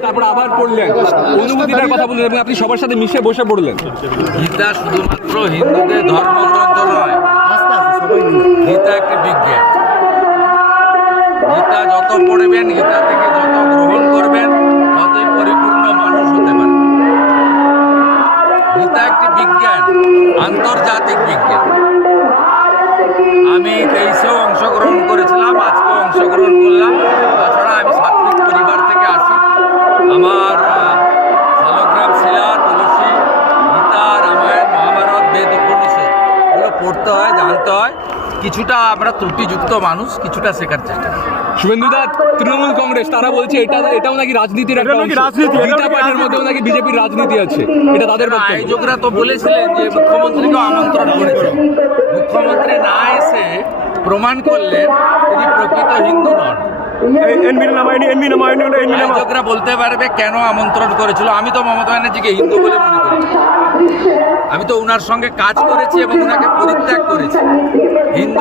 তারপর আবার পড়লেন, অনুভূতিটার কথা বললেন এবং আপনি সবার সাথে মিশে বসে পড়লেন। গীতা শুধুমাত্র হিন্দুদের ধর্মগ্রন্থ নয়, গীতা একটি বিজ্ঞান। গীতা যত পড়বেন, গীতা থেকে যত গ্রহণ করবেন, ততই পরিপূর্ণ মানুষ হতে পারবেন। গীতা একটি বিজ্ঞান, আন্তর্জাতিক বিজ্ঞান। আমি 23-এও অংশগ্রহণ করেছিলাম, আজকেও অংশগ্রহণ করলাম। তাছাড়া আমি সাত্বিক পরিবার থেকে আসি। আমার শালগ্রাম, শিলা, তুলসী, গীতা, রামায়ণ, মহাভারত, বেদ, উপনিষদ এগুলো পড়তে হয়, জানতে হয়। কিছুটা আমরা ত্রুটিযুক্ত মানুষ, কিছুটা শেখার চেষ্টা করি। শুভেন্দুদা, তৃণমূল কংগ্রেস তারা বলছে এটাও নাকি রাজনীতির একটা অংশ। গীতা পাঠের মধ্যেও নাকি বিজেপির রাজনীতি আছে, এটা তাদের বক্তব্য। আয়োজকরা তো বলেছিলেন যে মুখ্যমন্ত্রীকেও আমন্ত্রণ করেছেন। মুখ্যমন্ত্রী না এসে প্রমাণ করলেন তিনি প্রকৃত হিন্দু নন। আয়োজকরা বলতে পারবে কেন আমন্ত্রণ করেছিল। আমি তো মমতা ব্যানার্জিকে হিন্দু বলে মনে করি না। আমি তো ওনার সঙ্গে কাজ করেছি এবং ওনাকে পরিত্যাগ করেছি। হিন্দু